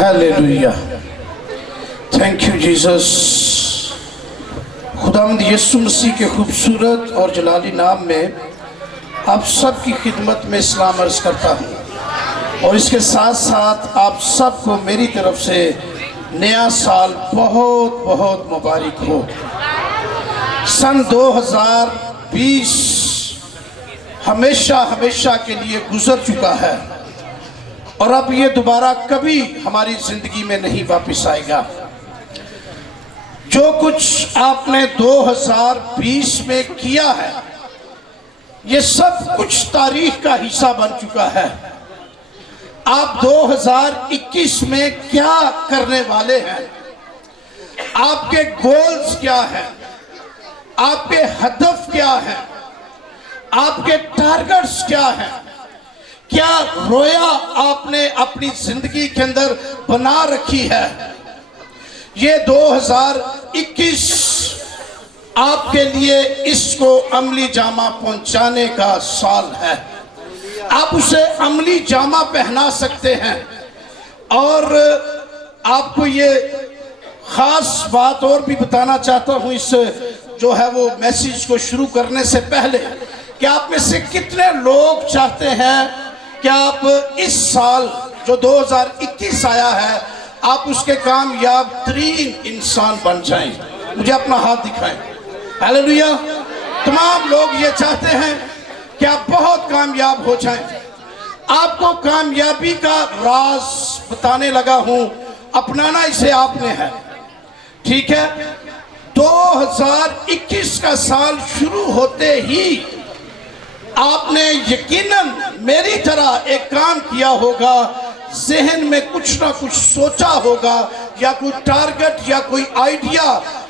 Hallelujah, thank you Jesus. खुदावंद यीशु मसीह के खूबसूरत और जलाली नाम में आप सब की खिदमत में सलाम अर्ज़ करता हूँ और इसके साथ साथ आप सबको मेरी तरफ से नया साल बहुत बहुत मुबारक हो। सन 2020 हमेशा हमेशा के लिए गुजर चुका है और अब ये दोबारा कभी हमारी ज़िंदगी में नहीं वापस आएगा। जो कुछ आपने 2020 में किया है ये सब कुछ तारीख का हिस्सा बन चुका है। आप 2021 में क्या करने वाले हैं, आपके गोल्स क्या हैं, आपके हदफ क्या हैं, आपके टारगेट्स क्या हैं, क्या रोया आपने अपनी जिंदगी के अंदर बना रखी है। ये 2021 आपके लिए इसको अमली जामा पहुंचाने का साल है। आप उसे अमली जामा पहना सकते हैं। और आपको ये खास बात और भी बताना चाहता हूँ इस जो है वो मैसेज को शुरू करने से पहले कि आप में से कितने लोग चाहते हैं कि आप इस साल जो 2021 आया है आप उसके कामयाब तरीन इंसान बन जाएं। मुझे अपना हाथ दिखाएं। हालेलुया। तमाम लोग ये चाहते हैं कि आप बहुत कामयाब हो जाएं। आपको कामयाबी का राज बताने लगा हूं, अपनाना इसे आपने है। ठीक है, 2021 का साल शुरू होते ही आपने यकीनन मेरी तरह एक काम किया होगा, ज़हन में कुछ ना कुछ सोचा होगा या कोई टारगेट या कोई आइडिया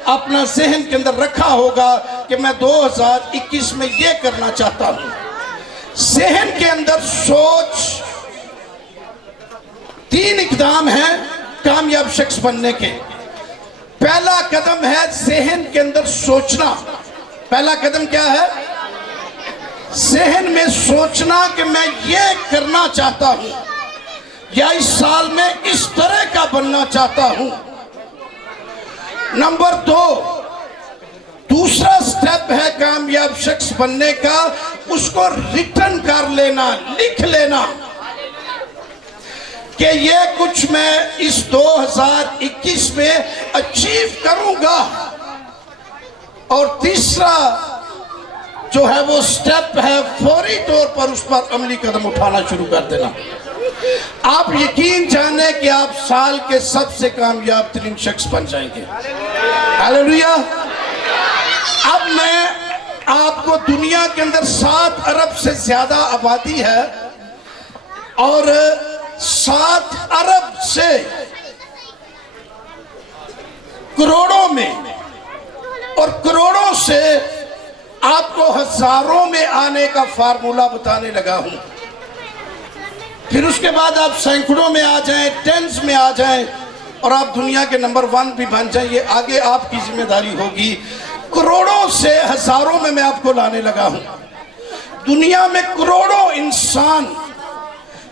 अपना ज़हन के अंदर रखा होगा कि मैं 2021 में ये करना चाहता हूँ। ज़हन के अंदर सोच 3 इक़दाम हैं कामयाब शख्स बनने के। पहला कदम है ज़हन के अंदर सोचना। पहला कदम क्या है? ज़हन में सोचना कि मैं ये करना चाहता हूँ या इस साल में इस तरह का बनना चाहता हूँ। नंबर 2, दूसरा स्टेप है कामयाब शख्स बनने का, उसको रिटर्न कर लेना, लिख लेना कि ये कुछ मैं इस 2021 में अचीव करूंगा। और तीसरा जो है वो स्टेप है फौरी तौर पर उस पर अमली कदम उठाना शुरू कर देना। आप यकीन जाने कि आप साल के सबसे कामयाब तरीन शख्स बन जाएंगे। हालेलुया। अब मैं आपको दुनिया के अंदर 7 अरब से ज्यादा आबादी है और 7 अरब से करोड़ों में और करोड़ों से आपको हजारों में आने का फार्मूला बताने लगा हूं। फिर उसके बाद आप सैकड़ों में आ जाएं, टेंस में आ जाएं और आप दुनिया के नंबर 1 भी बन जाएं। ये आगे आपकी जिम्मेदारी होगी। करोड़ों से हजारों में मैं आपको लाने लगा हूं। दुनिया में करोड़ों इंसान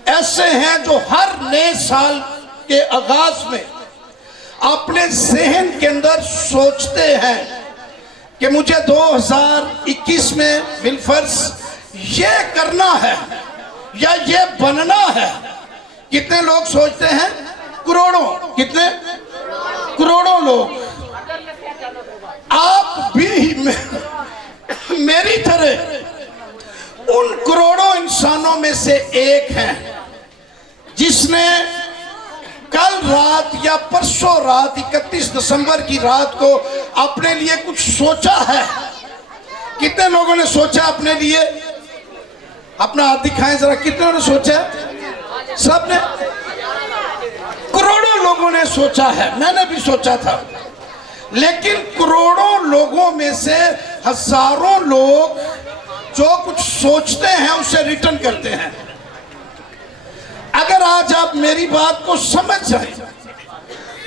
ऐसे हैं जो हर नए साल के आगाज में अपने ज़हन के अंदर सोचते हैं कि मुझे 2021 में बिलफर्ज ये करना है या ये बनना है। कितने लोग सोचते हैं? करोड़ों। कितने? करोड़ों लोग। आप भी मेरी तरह उन करोड़ों इंसानों में से एक हैं जिसने कल रात या परसों रात 31 दिसंबर की रात को अपने लिए कुछ सोचा है। कितने लोगों ने सोचा अपने लिए? अपना हाथ दिखाएं जरा, कितने ने सोचा? सब ने? करोड़ों लोगों ने सोचा है। मैंने भी सोचा था। लेकिन करोड़ों लोगों में से हजारों लोग जो कुछ सोचते हैं उसे रिटर्न करते हैं। अगर आज आप मेरी बात को समझ जाएं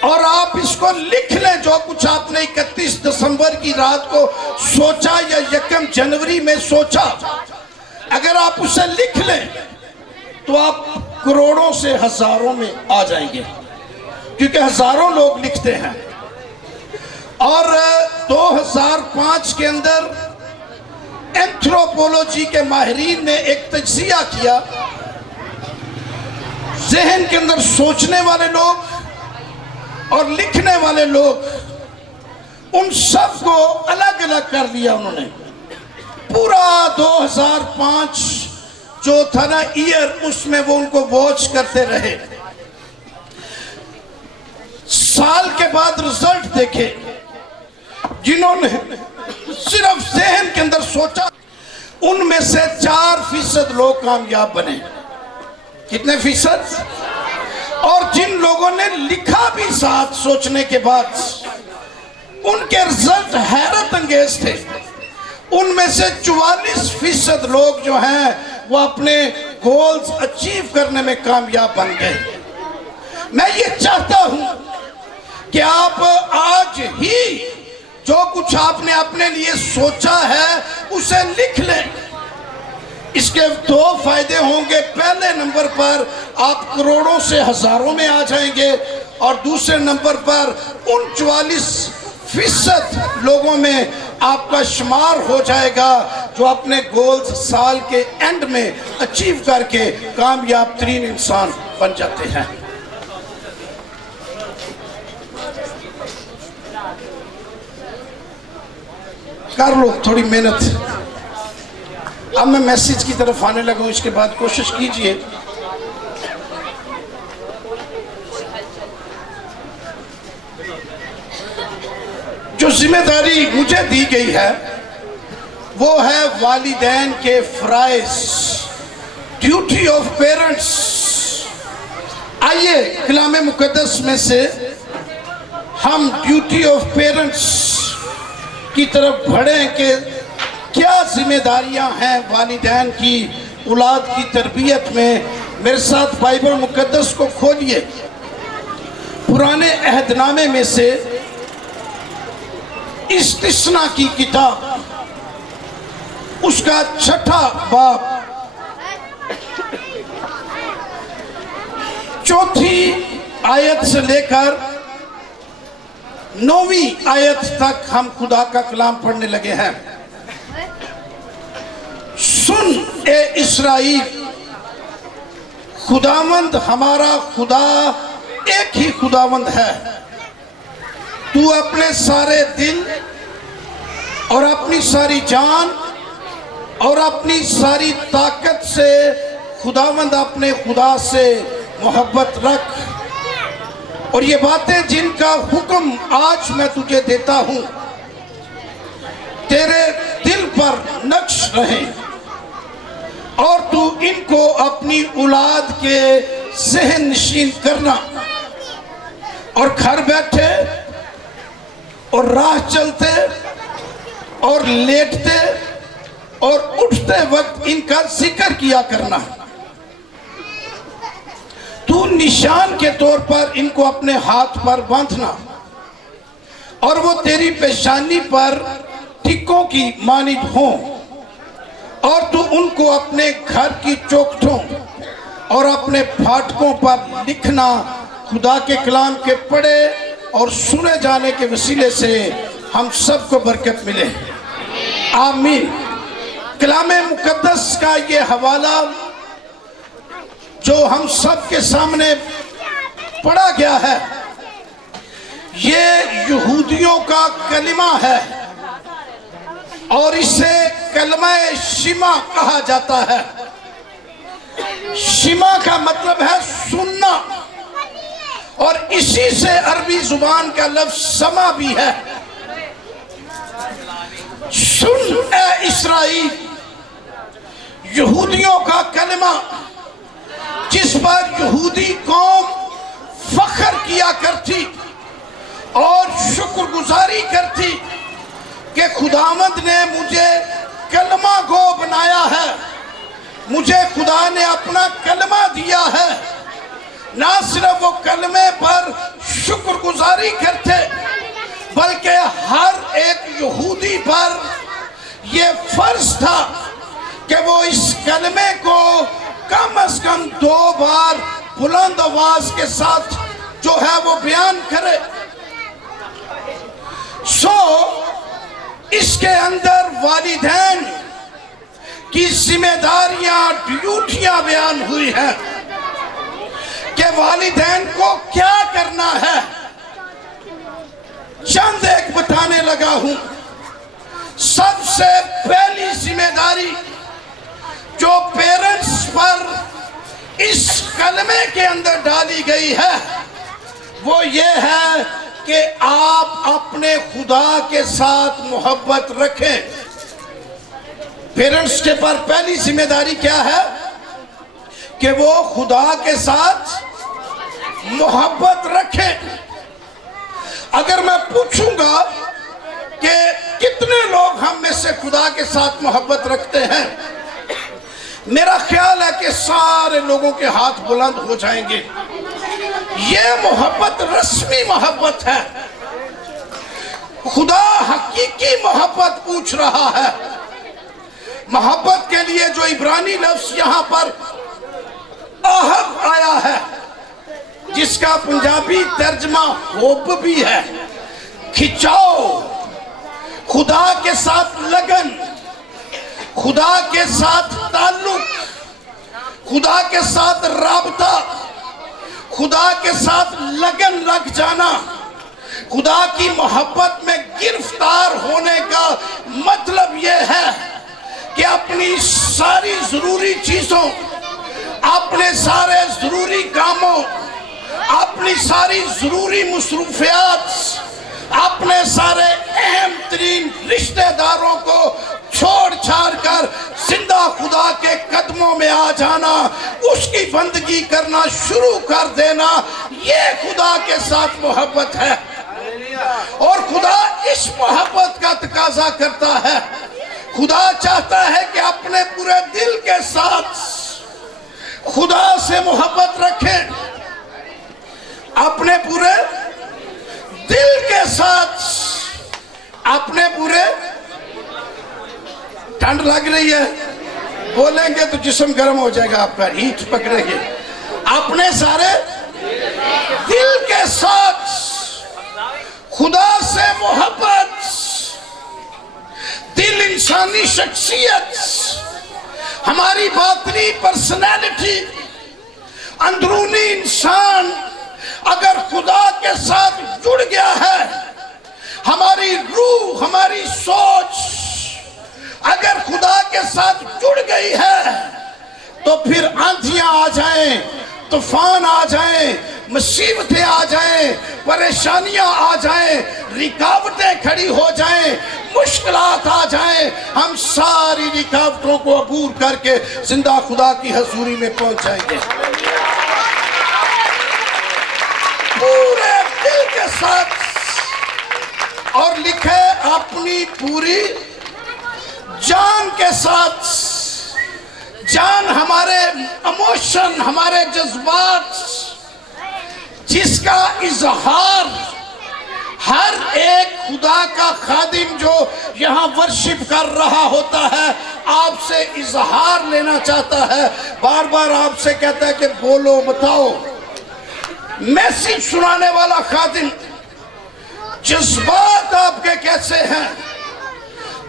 और आप इसको लिख लें, जो कुछ आपने 31 दिसंबर की रात को सोचा या 1 जनवरी में सोचा, अगर आप उसे लिख लें तो आप करोड़ों से हजारों में आ जाएंगे। क्योंकि हजारों लोग लिखते हैं। और 2005 के अंदर एंथ्रोपोलॉजी के माहिरीन ने एक तज्जिया किया, जहन के अंदर सोचने वाले लोग और लिखने वाले लोग, उन सब को अलग अलग कर दिया उन्होंने। पूरा 2005 जो था ना ईयर, उसमें वो उनको वॉच करते रहे। साल के बाद रिजल्ट देखे, जिन्होंने सिर्फ जहन के अंदर सोचा, उनमें से 4% लोग कामयाब बने। कितने फीसद? और जिन लोगों ने लिखा भी साथ सोचने के बाद, उनके रिजल्ट हैरत अंगेज थे। उनमें से 44% लोग जो हैं वो अपने गोल्स अचीव करने में कामयाब बन गए। मैं ये चाहता हूं कि आप आज ही जो कुछ आपने अपने लिए सोचा है उसे लिख लें। इसके 2 फायदे होंगे। पहले नंबर पर आप करोड़ों से हजारों में आ जाएंगे, और दूसरे नंबर पर उन 44% लोगों में आपका शुमार हो जाएगा जो अपने गोल्स साल के एंड में अचीव करके कामयाब तरीन इंसान बन जाते हैं। कर लो थोड़ी मेहनत। अब मैं मैसेज की तरफ आने लगा हूं, इसके बाद कोशिश कीजिए जो जिम्मेदारी मुझे दी गई है वो है वालिदैन के फराइज, ड्यूटी ऑफ पेरेंट्स। आइए कलाम मुकद्दस में से हम ड्यूटी ऑफ पेरेंट्स की तरफ बढ़े कि क्या जिम्मेदारियां हैं वालिदैन की औलाद की तरबियत में। मेरे साथ बाइबल मुकद्दस को खोलिए, पुराने अहदनामे में से इस्तिस्ना की किताब, उसका 6ठा बाब, 4थी आयत से लेकर 9वीं आयत तक हम खुदा का कलाम पढ़ने लगे हैं। सुन ए इस्राइल, खुदावंद हमारा खुदा एक ही खुदावंद है। तू अपने सारे दिल और अपनी सारी जान और अपनी सारी ताकत से खुदावंद अपने खुदा से मोहब्बत रख, और ये बातें जिनका हुक्म आज मैं तुझे देता हूं तेरे दिल पर नक्श रहे, और तू इनको अपनी औलाद के ज़हन नशीन करना, और घर बैठे और राह चलते और लेटते और उठते वक्त इनका जिक्र किया करना। तू निशान के तौर पर इनको अपने हाथ पर बांधना, और वो तेरी पेशानी पर टिक्कों की मानिद हों, और तू उनको अपने घर की चौखटों और अपने फाटकों पर लिखना। खुदा के कलाम के पढ़े और सुने जाने के वसीले से हम सबको बरकत मिले, आमीन। कलाम मुकद्दस का ये हवाला जो हम सब के सामने पढ़ा गया है, ये यहूदियों का कलिमा है और इसे कलमा शिमा कहा जाता है। शिमा का मतलब है सुनना, और इसी से अरबी जुबान का लफ्ज समा भी है। सुन ए इस्राइल, यहूदियों का कलमा जिस पर यहूदी कौम फख्र किया करती और शुक्रगुजारी करती कि खुदावंद ने मुझे कलमा गो बनाया है, मुझे खुदा ने अपना कलमा दिया है। ना सिर्फ वो कलमे पर शुक्रगुजारी करते, बल्कि हर एक यहूदी पर यह फर्ज था कि वो इस कलमे को कम से कम 2 बार बुलंद आवाज के साथ जो है वो बयान करे। सो इसके अंदर वालिदैन की जिम्मेदारियां, ड्यूटियां बयान हुई हैं कि वालिदैन को क्या करना है। चंद एक बताने लगा हूं। सबसे पहली जिम्मेदारी जो पेरेंट्स पर इस कलमे के अंदर डाली गई है वो ये है कि आप अपने खुदा के साथ मोहब्बत रखें। पेरेंट्स के पर पहली जिम्मेदारी क्या है कि वो खुदा के साथ मोहब्बत रखें। अगर मैं पूछूंगा कि कितने लोग हम में से खुदा के साथ मोहब्बत रखते हैं, मेरा ख्याल है कि सारे लोगों के हाथ बुलंद हो जाएंगे। ये मोहब्बत रस्मी मोहब्बत है। खुदा हकीकी मोहब्बत पूछ रहा है। मोहब्बत के लिए जो इब्रानी लफ्ज यहां पर आहब आया है, जिसका पंजाबी तर्जमा होब भी है, खिंचाओ, खुदा के साथ लगन, खुदा के साथ ताल्लुक, खुदा के साथ राबता, खुदा के साथ लगन लग जाना। खुदा की मोहब्बत में गिरफ्तार होने का मतलब यह है कि अपनी सारी जरूरी चीजों, अपने सारे जरूरी कामों, अपनी सारी जरूरी मसरूफियात, अपने सारे अहम तरीन रिश्तेदारों को छोड़ छाड़ कर जिंदा खुदा के कदमों में आ जाना, उसकी बंदगी करना शुरू कर देना, ये खुदा के साथ मोहब्बत है। और खुदा इस मोहब्बत का तकाजा करता है। खुदा चाहता है कि अपने पूरे दिल के साथ खुदा से मोहब्बत रखें, अपने पूरे दिल के साथ, अपने पूरे, ठंड लग रही है, बोलेंगे तो जिस्म गर्म हो जाएगा, आपका हीट पकड़ेगी। अपने सारे दिल के साथ खुदा से मोहब्बत। दिल इंसानी शख्सियत, हमारी बातनी पर्सनैलिटी, अंदरूनी इंसान अगर खुदा के साथ जुड़ गया है, हमारी रूह, हमारी सोच अगर खुदा के साथ जुड़ गई है, तो फिर आंधियां आ जाएं, तूफान आ जाएं, मुसीबतें आ जाएं, परेशानियां आ जाएं, रुकावटें खड़ी हो जाएं, मुश्किलात आ जाएं, हम सारी रुकावटों को अबूर करके जिंदा खुदा की हजूरी में पहुंच जाएंगे। पूरे दिल के साथ। और लिखे अपनी पूरी जान के साथ। जान हमारे इमोशन, हमारे जज्बात, जिसका इजहार हर एक खुदा का खादिम जो यहाँ वर्शिप कर रहा होता है आपसे इजहार लेना चाहता है। बार बार आपसे कहता है कि बोलो, बताओ। मैसेज सुनाने वाला खादिम, जज्बात आपके कैसे हैं?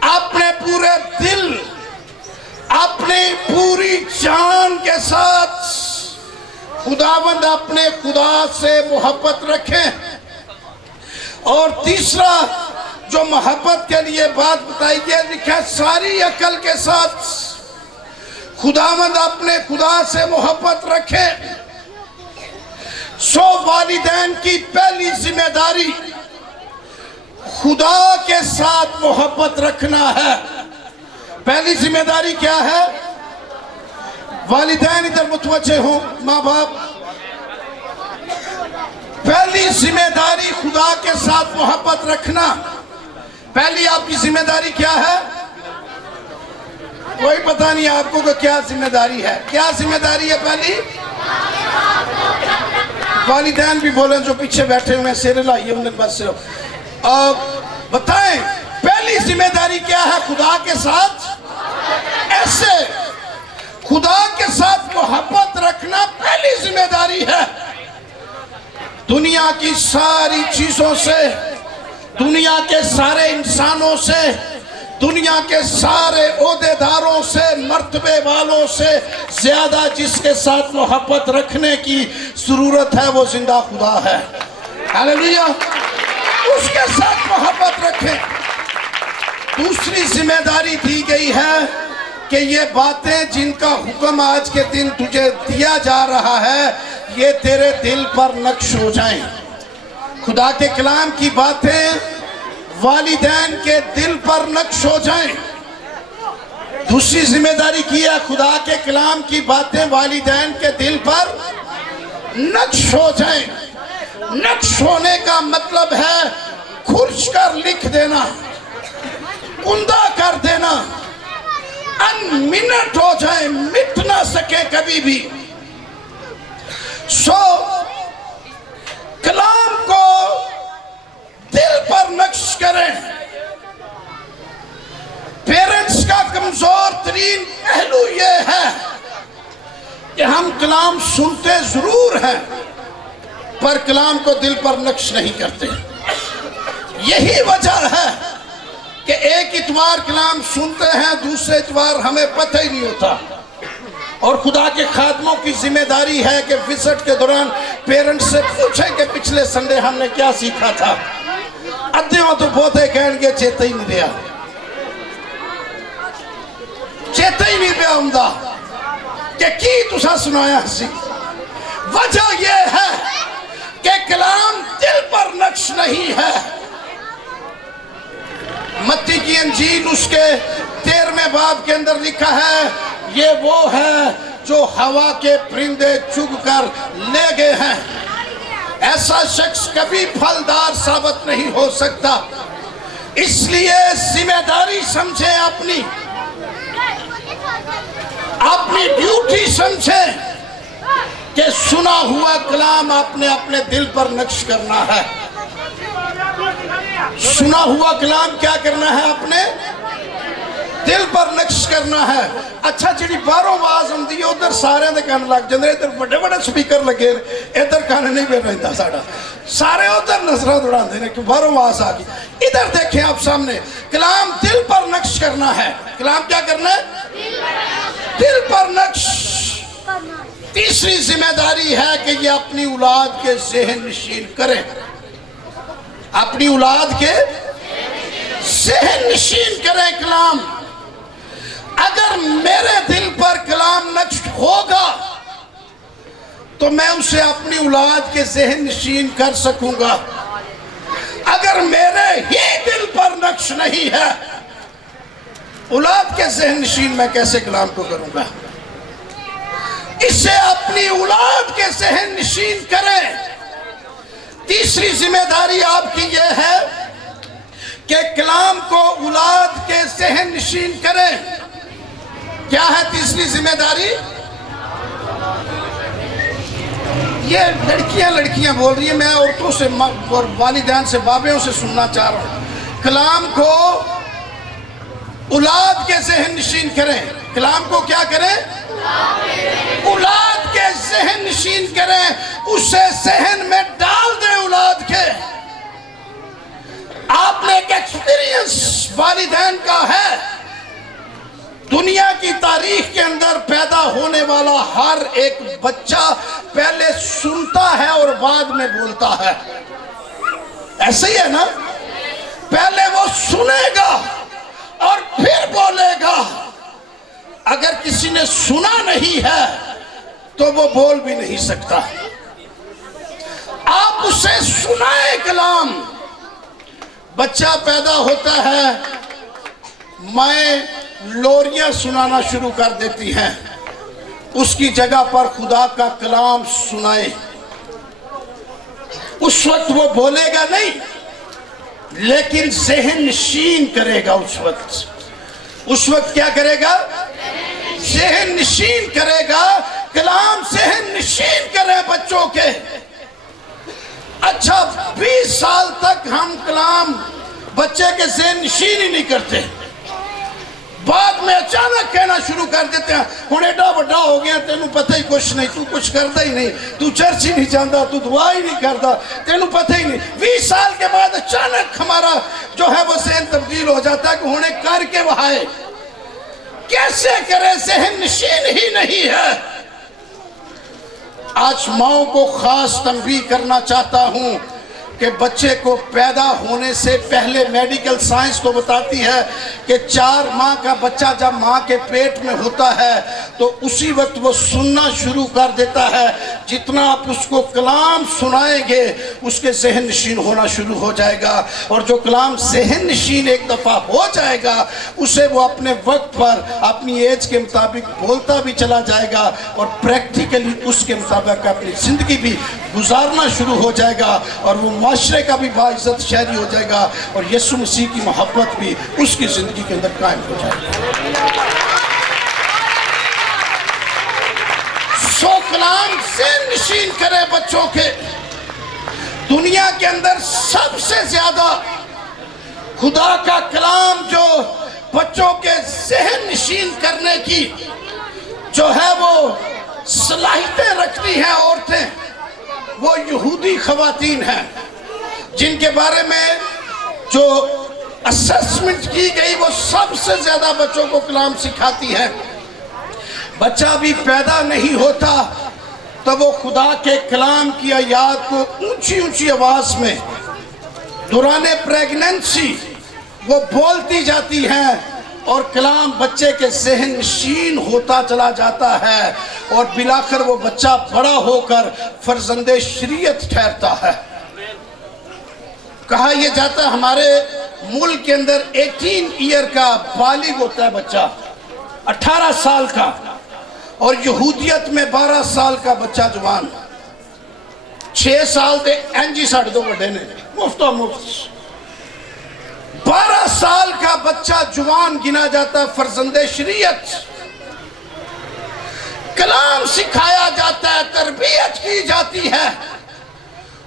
अपने पूरे दिल, अपनी पूरी जान के साथ खुदावंद अपने खुदा से मोहब्बत रखें। और तीसरा जो मोहब्बत के लिए बात बताई है, लिखा सारी अकल के साथ खुदावंद अपने खुदा से मोहब्बत रखें। सो वालिदैन की पहली जिम्मेदारी खुदा के साथ मोहब्बत रखना है। पहली जिम्मेदारी क्या है? वालिदैन इधर मुतवज्जे हो, माँ बाप। पहली जिम्मेदारी खुदा के साथ मोहब्बत रखना। पहली आपकी जिम्मेदारी क्या है? कोई पता नहीं आपको कि क्या जिम्मेदारी है। क्या जिम्मेदारी है पहली? वालिदैन भी बोले जो पीछे बैठे हुए हैं, शेर लाइए उन्हें बस सिर्फ बताएं पहली जिम्मेदारी क्या है खुदा के साथ? ऐसे खुदा के साथ मोहब्बत रखना पहली जिम्मेदारी है। दुनिया की सारी चीजों से, दुनिया के सारे इंसानों से, दुनिया के सारे ओहदेदारों से, मर्तबे वालों से ज्यादा जिसके साथ मोहब्बत रखने की जरूरत है वो जिंदा खुदा है। हालेलुया, उसके साथ मोहब्बत रखें। दूसरी जिम्मेदारी दी गई है कि ये बातें जिनका हुक्म आज के दिन तुझे दिया जा रहा है ये तेरे दिल पर नक्श हो जाएं। खुदा के कलाम की बातें वालिदैन के दिल पर नक्श हो जाएं। दूसरी जिम्मेदारी की है खुदा के कलाम की बातें वालिदैन के दिल पर नक्श हो जाएं। नक्श होने का मतलब है खुर्च कर लिख देना, कुंदा कर देना, अनमिनट हो जाए, मिट ना सके कभी भी। सो कलाम को दिल पर नक्श करें। पेरेंट्स का कमजोर तरीन पहलू यह है कि हम कलाम सुनते जरूर हैं पर कलाम को दिल पर नक्श नहीं करते। यही वजह है कि एक इतवार कलाम सुनते हैं, दूसरे इतवार हमें पता ही नहीं होता। और खुदा के खादमों की जिम्मेदारी है कि विजिट के दौरान पेरेंट्स से पूछें कि पिछले संडे हमने क्या सीखा था। अद्धे वो तो बहुते कहेंगे चेता ही नहीं रहा, चेता ही नहीं रहा हुंदा कि की तुसा सुनाया सी। वजह यह है कि कलाम दिल पर नक्श नहीं है। मत्ती की अंजील उसके 13वें बाब के अंदर लिखा है, ये वो है जो हवा के परिंदे चुग कर ले गए हैं। ऐसा शख्स कभी फलदार साबित नहीं हो सकता। इसलिए जिम्मेदारी समझे, अपनी ड्यूटी समझे कि सुना हुआ कलाम आपने अपने दिल पर नक्श करना है। सुना हुआ कलाम क्या करना है? अपने दिल पर नक्श करना है। अच्छा, जी बाहरों आवाज आती है उधर सारे दे कान लग जाते, इधर बड़े बड़े स्पीकर लगे, इधर कान नहीं पे रहता साड़ा, सारे उधर नजर दौड़ाते हैं कि बाहरों आवाज आ गई। इधर देखें आप सामने, कलाम दिल पर नक्श करना है। कलाम क्या करना है? दिल पर नक्श। तीसरी जिम्मेदारी है कि ये अपनी औलाद के ज़हन नशीन करें, अपनी औलाद के ज़हन नशीन करें कलाम। अगर मेरे दिल पर कलाम नक्श होगा तो मैं उसे अपनी औलाद के ज़हन नशीन कर सकूंगा। अगर मेरे ही दिल पर नक्श नहीं है, औलाद के ज़हन नशीन मैं कैसे कलाम को करूंगा? इसे अपनी औलाद के ज़हन नशीन करें। तीसरी जिम्मेदारी आपकी यह है कि कलाम को औलाद के ज़हन नशीन करें। क्या है तीसरी जिम्मेदारी? ये लड़कियां बोल रही है, मैं औरतों से और वालिदैन से, बाबेयों से सुनना चाह रहा हूं। कलाम को औलाद के ज़हन नशीन करें। कलाम को क्या करें? औलाद के ज़हन नशीन करें, उसे ज़हन में डाल दें औलाद के। आपने एक एक्सपीरियंस वालिदैन का है, दुनिया की तारीख के अंदर पैदा होने वाला हर एक बच्चा पहले सुनता है और बाद में बोलता है। ऐसे ही है ना? पहले वो सुनेगा और फिर बोलेगा। अगर किसी ने सुना नहीं है तो वो बोल भी नहीं सकता। आप उसे सुनाए कलाम। बच्चा पैदा होता है, माएं लोरियां सुनाना शुरू कर देती हैं, उसकी जगह पर खुदा का कलाम सुनाए। उस वक्त वो बोलेगा नहीं, लेकिन ज़हन नशीन करेगा। उस वक्त क्या करेगा? ज़हन नशीन करेगा। कलाम ज़हन नशीन करे बच्चों के। अच्छा, 20 साल तक हम कलाम बच्चे के ज़हन नशीन ही नहीं करते। बाद में अचानक कहना शुरू कर देते हैं हुण एडा वड्डा हो गया तेनू पता ही कुछ नहीं, तू कुछ करता ही नहीं, तू चर्च ही नहीं जाता, तू दुआ ही नहीं करता, तेनू पता ही नहीं। 20 साल के बाद अचानक हमारा जो है वो ज़हन तब्दील हो जाता है कि हुणे करके वहाए कैसे करे, ज़हन नशीन ही नहीं है। आज माओ को खास तंबीह करना चाहता हूं कि बच्चे को पैदा होने से पहले मेडिकल साइंस तो बताती है कि 4 माह का बच्चा जब माँ के पेट में होता है तो उसी वक्त वो सुनना शुरू कर देता है। जितना आप उसको कलाम सुनाएंगे उसके ज़हन नशीन होना शुरू हो जाएगा, और जो कलाम ज़हन नशीन एक दफ़ा हो जाएगा उसे वो अपने वक्त पर अपनी एज के मुताबिक बोलता भी चला जाएगा और प्रैक्टिकली उसके मुताबिक अपनी ज़िंदगी भी गुजारना शुरू हो जाएगा, और वो माशरे का भी बाइज़्ज़त शहरी हो जाएगा, और यीशु मसीह की मोहब्बत भी उसकी ज़िंदगी के अंदर कायम हो जाएगी। सो कलाम से नशीन करे बच्चों के। दुनिया के अंदर सबसे ज्यादा खुदा का कलाम जो बच्चों के ज़हन नशीन करने की जो है वो सलाहियतें रखती हैं औरतें, वो यहूदी खवातीन हैं, जिनके बारे में जो असेसमेंट की गई वो सबसे ज्यादा बच्चों को कलाम सिखाती है। बच्चा भी पैदा नहीं होता तो वो खुदा के कलाम की आयत को ऊंची ऊंची आवाज में दौराने प्रेगनेंसी वो बोलती जाती हैं, और कलाम बच्चे के ज़हन नशीन होता चला जाता है, और बिलाखिर वो बच्चा बड़ा होकर फर्जंदे शरीयत ठहरता है। कहा यह जाता है हमारे मुल्क के अंदर 18 ईयर का बालिग होता है बच्चा, 18 साल का, और यहूदियत में 12 साल का बच्चा जवान। 6 साल ते एंजी साढ़े 2 बड़े ने मुफ्तो मुफ्त। 12 साल का बच्चा जवान गिना जाता, फर्जंदे शरीयत। कलाम सिखाया जाता है, तरबियत की जाती है,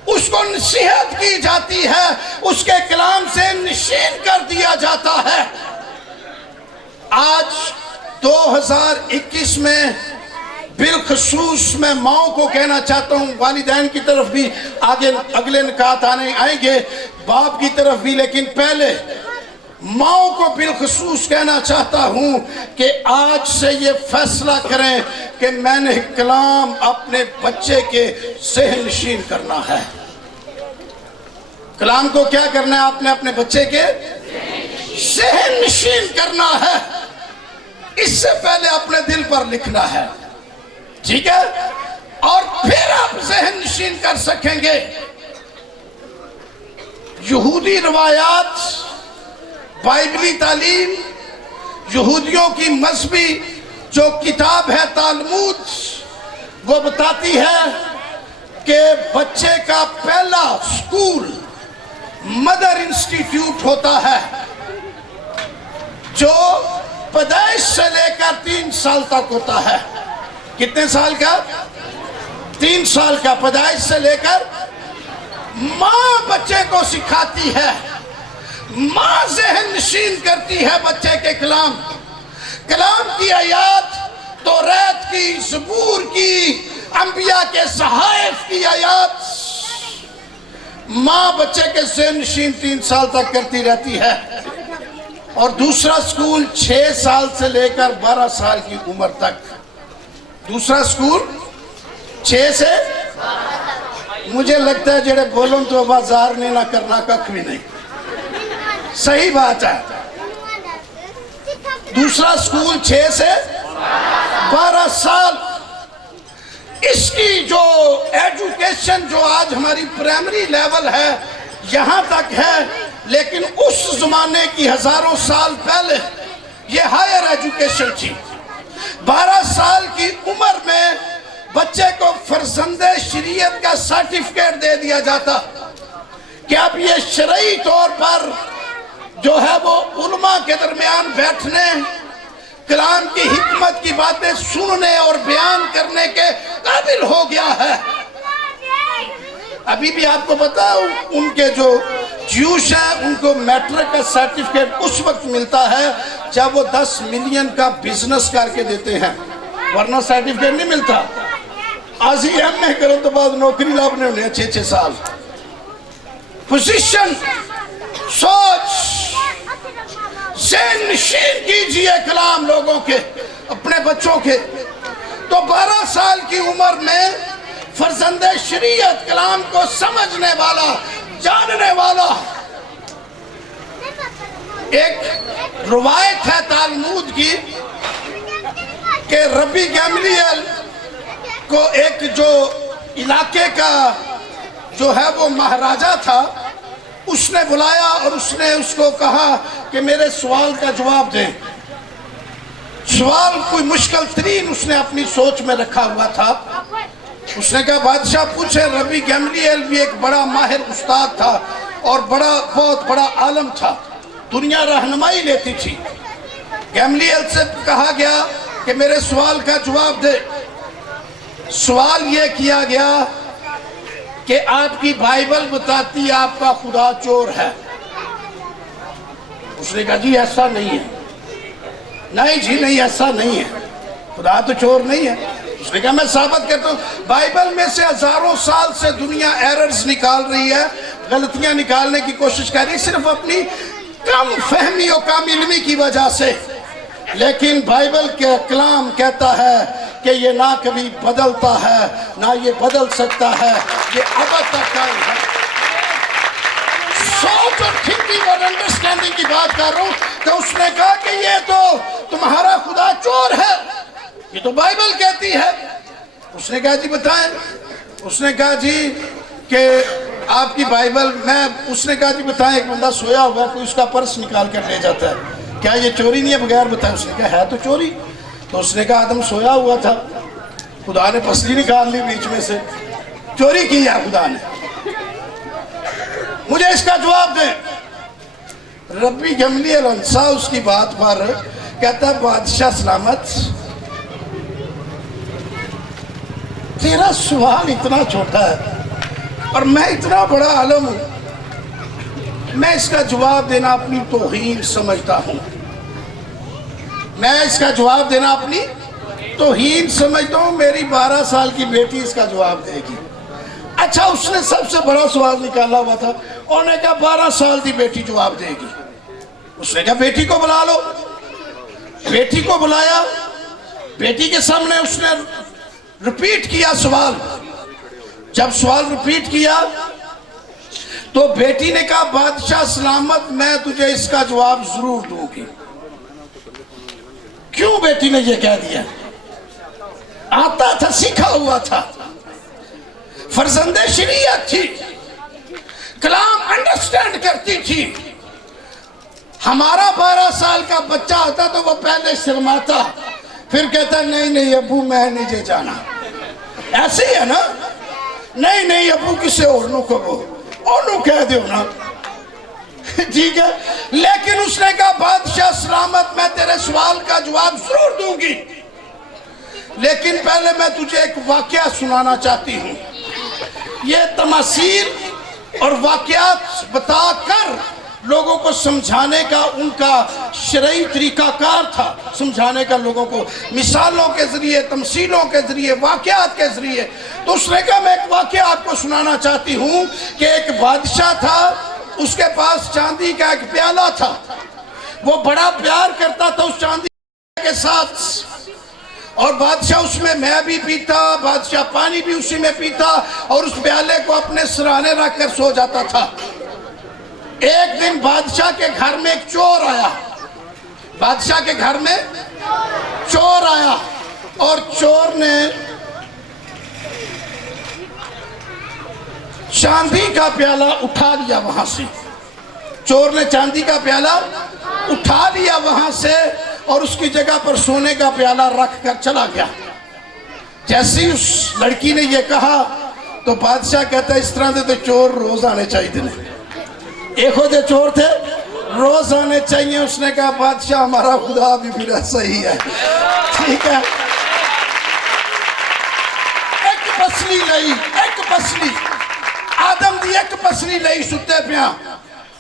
उसको नसीहत की जाती है, उसके कलाम से नशीन कर दिया जाता है। आज 2021 में बिलखसूस मैं माओ को कहना चाहता हूँ, वालिदैन की तरफ भी आगे अगले निकात आएंगे, बाप की तरफ भी, लेकिन पहले माओ को बिलखसूस कहना चाहता हूँ कि आज से ये फैसला करें कि मैंने कलाम अपने बच्चे के ज़हन नशीन करना है। कलाम को क्या करना है? आपने अपने बच्चे के ज़हन नशीन करना है। इससे पहले अपने दिल पर लिखना है, ठीक है, और फिर आप ज़हन नशीन कर सकेंगे। यहूदी रवायात, बाइबली तालीम, यहूदियों की मजहबी जो किताब है तालमूद, वो बताती है कि बच्चे का पहला स्कूल मदर इंस्टीट्यूट होता है, जो पैदाइश से लेकर 3 साल तक होता है। कितने साल का? 3 साल का। पैदाइश से लेकर माँ बच्चे को सिखाती है, माँ ज़हन नशीन करती है बच्चे के कलाम की आयत, तौरात की, ज़बूर की, अंबिया के सहाइफ की आयत माँ बच्चे के ज़हन नशीन 3 साल तक करती रहती है। और दूसरा स्कूल 6 साल से लेकर 12 साल की उम्र तक। दूसरा स्कूल 6 से, मुझे लगता है जेड़े बोलो तो बाजार ने ना करना कख भी नहीं, सही बात है। दूसरा स्कूल 6 से 12 साल। इसकी जो एजुकेशन जो आज हमारी प्राइमरी लेवल है यहाँ तक है, लेकिन उस जमाने की हजारों साल पहले ये हायर एजुकेशन थी। 12 साल की उम्र में बच्चे को फर्जंदे शरीयत का सर्टिफिकेट दे दिया जाता कि अब ये शरई तौर पर जो है वो उलमा के दरमियान बैठने, कलाम की हिकमत की बातें सुनने और बयान करने के काबिल हो गया है। अभी भी आपको पता उनके जो ज्यूश हैं उनको मैट्रिक का सर्टिफिकेट उस वक्त मिलता है जब वो 10 मिलियन का बिजनेस करके देते हैं, वरना सर्टिफिकेट नहीं मिलता। आज ही एमए करो तो बाद नौकरी लाभने होने 6-6 साल। पोजीशन, सोच से नशीन कीजिए कलाम लोगों के, अपने बच्चों के। तो 12 साल की उम्र में फर्जंदे शरीयत कलाम को समझने वाला, जानने वाला। एक रवायत है तालमूद की कि रबी गैमलियल को एक जो इलाके का जो है वो महाराजा था, उसने बुलाया और उसने उसको कहा कि मेरे सवाल का जवाब दे। सवाल कोई मुश्किल तरीन उसने अपनी सोच में रखा हुआ था। उसने कहा बादशाह पूछे। रबी गैमलियल भी एक बड़ा माहिर उस्ताद था और बहुत बड़ा आलम था, दुनिया रहनुमाई लेती थी। गैमलियल से कहा गया कि मेरे सवाल का जवाब दे। सवाल यह किया गया कि आपकी बाइबल बताती आपका खुदा चोर है। उसने कहा जी ऐसा नहीं है। नहीं जी नहीं, ऐसा नहीं है, खुदा तो चोर नहीं है। उसने कहा मैं साबित करता हूँ। बाइबल में से हजारों साल से दुनिया एरर्स निकाल रही है, गलतियां निकालने की कोशिश कर रही है, सिर्फ अपनी कम फहमी और कम इल्मी की वजह से। लेकिन बाइबल के कलाम कहता है कि ये ना कभी बदलता है, ना ये बदल सकता है, ये अब तक कायम है। सोच और थिंकिंग और अंडरस्टैंडिंग की बात कर रहा हूं। तो उसने कहा कि ये तो तुम्हारा खुदा चोर है, ये तो बाइबल कहती है। उसने कहा जी बताएं। उसने कहा जी कि आपकी बाइबल में, उसने कहा जी बताएं, एक बंदा सोया हुआ है, कोई उसका पर्स निकाल कर ले जाता है, क्या ये चोरी नहीं है बगैर बताए? उसने कहा है तो चोरी। तो उसने कहा आदम सोया हुआ था, खुदा ने पसली निकाल ली बीच में से, चोरी की है खुदा ने, मुझे इसका जवाब दे। रब्बी गैमलियल अंसा उसकी बात पर कहता बादशाह सलामत, तेरा सवाल इतना छोटा है और मैं इतना बड़ा आलम हूं, मैं इसका जवाब देना अपनी तौहीन समझता हूं। मैं इसका जवाब देना अपनी तौहीन समझता हूं। मेरी 12 साल की बेटी इसका जवाब देगी। अच्छा, उसने सबसे बड़ा सवाल निकाला हुआ था। उन्होंने कहा 12 साल की बेटी जवाब देगी। उसने कहा बेटी को बुला लो। बेटी को बुलाया, बेटी के सामने उसने रिपीट किया सवाल। जब सवाल रिपीट किया तो बेटी ने कहा बादशाह सलामत, मैं तुझे इसका जवाब जरूर दूंगी। क्यों बेटी ने यह कह दिया? आता था, सीखा हुआ था, फर्जंदे शरीयत थी, कलाम अंडरस्टैंड करती थी। हमारा 12 साल का बच्चा होता तो वो पहले शर्माता, फिर कहता नहीं नहीं अबू मैं नहीं जाना। ऐसे ही है ना? नहीं नहीं अबू किसे और नु कहो, और कह दो ना, ठीक है। लेकिन उसने कहा बादशाह सलामत, मैं तेरे सवाल का जवाब जरूर दूंगी, लेकिन पहले मैं तुझे एक वाकया सुनाना चाहती हूँ। ये तमासील और वाकयात बताकर लोगों को समझाने का उनका शरई तरीकाकार था, समझाने का लोगों को मिसालों के जरिए, तमसीलों के जरिए, वाकयात के जरिए। तो उसने कहा मैं एक वाकया आपको सुनाना चाहती हूँ कि एक बादशाह था, उसके पास चांदी का एक प्याला था। वो बड़ा प्यार करता था उस चांदी के साथ, और बादशाह उसमें मैं भी पीता, बादशाह पानी भी उसी में पीता, और उस प्याले को अपने सिरहाने रख कर सो जाता था। एक दिन बादशाह के घर में एक चोर आया। बादशाह के घर में चोर आया और चोर ने चांदी का प्याला उठा लिया वहां से। चोर ने चांदी का प्याला उठा लिया वहां से और उसकी जगह पर सोने का प्याला रख कर चला गया। जैसे ही उस लड़की ने यह कहा तो बादशाह कहता इस तरह के तो चोर रोज आने चाहिए, एक होते चोर थे रोज आने चाहिए। उसने कहा बादशाह हमारा खुदा भी फिर सही है, ठीक है। एक पसली लई, एक पसली आदम दी एक पसली लई सुते पिया,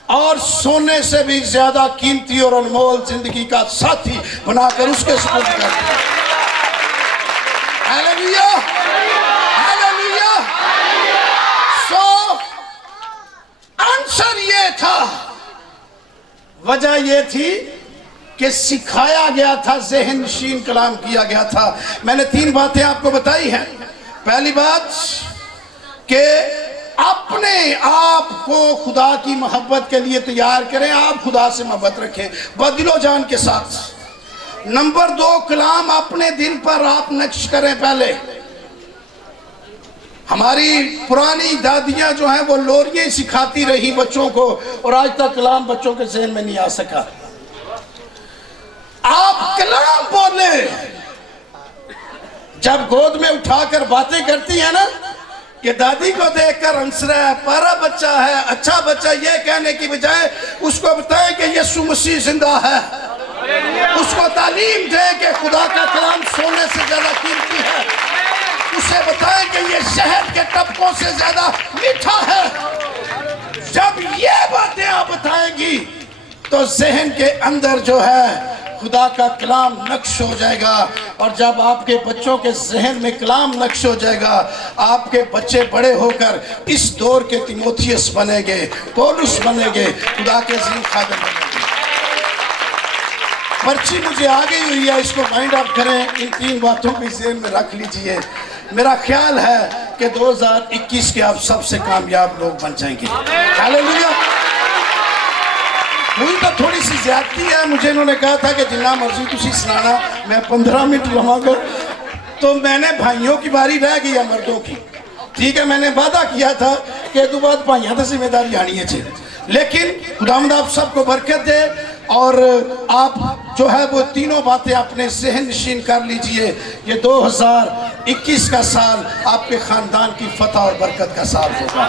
और सोने से भी ज्यादा कीमती और अनमोल जिंदगी का साथी बनाकर उसके सुपुर्द कर दिया। Hallelujah, hallelujah. सो आंसर ये था, वजह ये थी कि सिखाया गया था, ज़हन नशीन कलाम किया गया था। मैंने 3 बातें आपको बताई हैं। पहली बात कि अपने आप को खुदा की मोहब्बत के लिए तैयार करें, आप खुदा से मोहब्बत रखें बदिलो जान के साथ। नंबर 2, कलाम अपने दिल पर आप नक्श करें। पहले हमारी पुरानी दादियां जो हैं वो लोरियां सिखाती रही बच्चों को, और आज तक कलाम बच्चों के ज़हन में नहीं आ सका। आप कलाम बोले, जब गोद में उठाकर बातें करती है ना कि दादी को देखकर हंस रहा है, प्यारा बच्चा है, अच्छा बच्चा, ये कहने की बजाय उसको बताए कि यीशु मसीह जिंदा है। उसको तालीम दे कि खुदा का कलाम सोने से ज्यादा कीमती है। उसे बताए कि ये शहद के टपकों से ज्यादा मीठा है। जब ये बातें आप बताएंगी तो जहन के अंदर जो है खुदा का कलाम नक्श हो जाएगा। और जब आपके बच्चों के जहन में कलाम नक्श हो जाएगा, आपके बच्चे बड़े होकर इस दौर के तीमुथियुस बनेंगे, पौलुस बनेंगे, खुदा के अज़ीम खादिम बनेंगे। पर्ची मुझे आ गई हुई है, इसको माइंड अप करें, इन 3 बातों को जहन में रख लीजिए। मेरा ख्याल है कि 2021 के आप सबसे कामयाब लोग बन जाएंगे। हालेलुया। हुई तो थोड़ी सी ज्यादती है, मुझे इन्होंने कहा था कि जिन्ना मर्जी तुसी सुनाना, मैं 15 मिनट लवांगा। तो मैंने भाइयों की बारी रह गई है मर्दों की, ठीक है। मैंने वादा किया था कि तो बाद भाइयों की जिम्मेदारी आनी है। लेकिन खुदावंद आप सबको बरकत दे, और आप जो है वो 3 बातें अपने ज़हन नशीन कर लीजिए। ये 2021 का साल आपके ख़ानदान की फतह और बरकत का साल होगा।